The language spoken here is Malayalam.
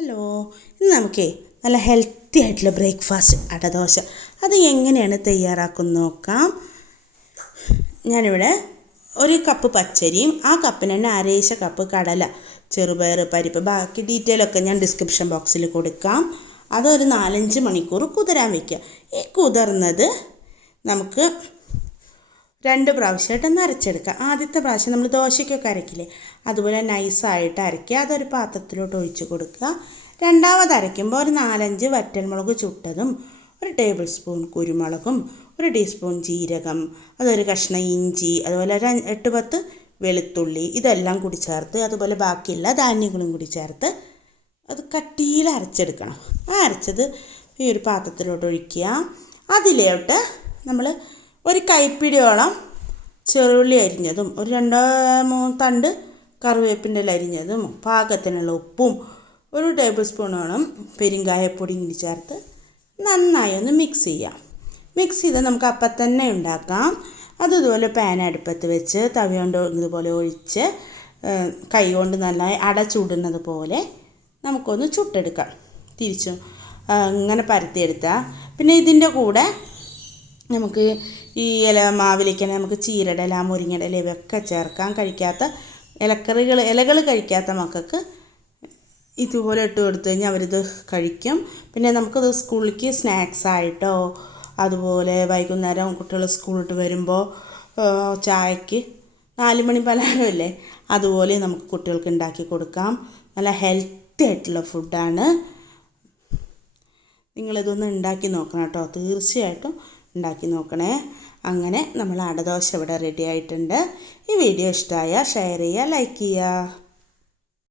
ഹലോ ഇന്ന് നമുക്കേ നല്ല ഹെൽത്തി ആയിട്ടുള്ള ബ്രേക്ക്ഫാസ്റ്റ് അടദോശ അത് എങ്ങനെയാണ് തയ്യാറാക്കുന്നത് നോക്കാം. ഞാനിവിടെ ഒരു കപ്പ് പച്ചരിയും ആ കപ്പിന് തന്നെ അരേശ കപ്പ് കടല ചെറുപയർ പരിപ്പ് ബാക്കി ഡീറ്റെയിൽ ഒക്കെ ഞാൻ ഡിസ്ക്രിപ്ഷൻ ബോക്സിൽ കൊടുക്കാം. അതൊരു നാലഞ്ച് മണിക്കൂർ കുതിരാൻ വയ്ക്കുക. ഈ കുതിർന്നത് നമുക്ക് രണ്ട് പ്രാവശ്യമായിട്ട് ഒന്ന് അരച്ചെടുക്കുക. ആദ്യത്തെ പ്രാവശ്യം നമ്മൾ ദോശയ്ക്കൊക്കെ അരക്കില്ലേ? അതുപോലെ നൈസായിട്ട് അരയ്ക്കുക അതൊരു പാത്രത്തിലോട്ട് ഒഴിച്ച് കൊടുക്കുക. രണ്ടാമത് അരയ്ക്കുമ്പോൾ ഒരു നാലഞ്ച് വറ്റൽമുളക് ചുട്ടതും ഒരു ടേബിൾ സ്പൂൺ കുരുമുളകും ഒരു ടീസ്പൂൺ ജീരകം അതൊരു കഷ്ണം ഇഞ്ചി അതുപോലെ ഒരു എട്ട് പത്ത് വെളുത്തുള്ളി ഇതെല്ലാം കൂടി ചേർത്ത് അതുപോലെ ബാക്കിയുള്ള ധാന്യങ്ങളും കൂടി ചേർത്ത് അത് കട്ടിയിൽ അരച്ചെടുക്കണം. ആ അരച്ചത് ഈ ഒരു പാത്രത്തിലോട്ട് ഒഴിക്കുക. അതിലോട്ട് നമ്മൾ ഒരു കൈപ്പിടിയോളം ചെറുള്ളി അരിഞ്ഞതും ഒരു രണ്ടോ മൂന്ന് തണ്ട് കറിവേപ്പിന്റെ അരിഞ്ഞതും പാകത്തിനുള്ള ഉപ്പും ഒരു ടേബിൾ സ്പൂണോളം പെരുങ്കായപ്പൊടി ഇങ്ങനെ ചേർത്ത് നന്നായി ഒന്ന് മിക്സ് ചെയ്യാം. മിക്സ് ചെയ്ത് നമുക്ക് അപ്പം തന്നെ ഉണ്ടാക്കാം. അത് ഇതുപോലെ പാൻ അടുപ്പത്ത് വെച്ച് തവി കൊണ്ട് ഇതുപോലെ ഒഴിച്ച് കൈ കൊണ്ട് നന്നായി അട ചൂടുന്നത് പോലെ നമുക്കൊന്ന് ചുട്ടെടുക്കാം. തിരിച്ചും ഇങ്ങനെ പരത്തിയെടുത്താൽ പിന്നെ ഇതിന്റെ കൂടെ നമുക്ക് ഈ ഇല മാവിലേക്കന്നെ നമുക്ക് ചീരയുടെ ഇല മുരിങ്ങയുടെ ഇല ഇവയൊക്കെ ചേർക്കാൻ കഴിക്കാത്ത ഇലക്കറികൾ ഇലകൾ കഴിക്കാത്ത മക്കൾക്ക് ഇതുപോലെ ഇട്ട് കൊടുത്തു കഴിഞ്ഞാൽ അവരിത് കഴിക്കും. പിന്നെ നമുക്കത് സ്കൂളിലേക്ക് സ്നാക്സ് ആയിട്ടോ അതുപോലെ വൈകുന്നേരം കുട്ടികൾ സ്കൂളിട്ട് വരുമ്പോൾ ചായക്ക് നാല് മണി പലഹാരമല്ലേ അതുപോലെ നമുക്ക് കുട്ടികൾക്ക് ഉണ്ടാക്കി കൊടുക്കാം. നല്ല ഹെൽത്തി ആയിട്ടുള്ള ഫുഡാണ്. നിങ്ങളിതൊന്ന് ഉണ്ടാക്കി നോക്കണം കേട്ടോ. തീർച്ചയായിട്ടും ഉണ്ടാക്കി നോക്കണേ. അങ്ങനെ നമ്മൾ അടദോശ ഇവിടെ റെഡി ആയിട്ടുണ്ട്. ഈ വീഡിയോ ഇഷ്ടമായാൽ ഷെയർ ചെയ്യുക ലൈക്ക് ചെയ്യുക.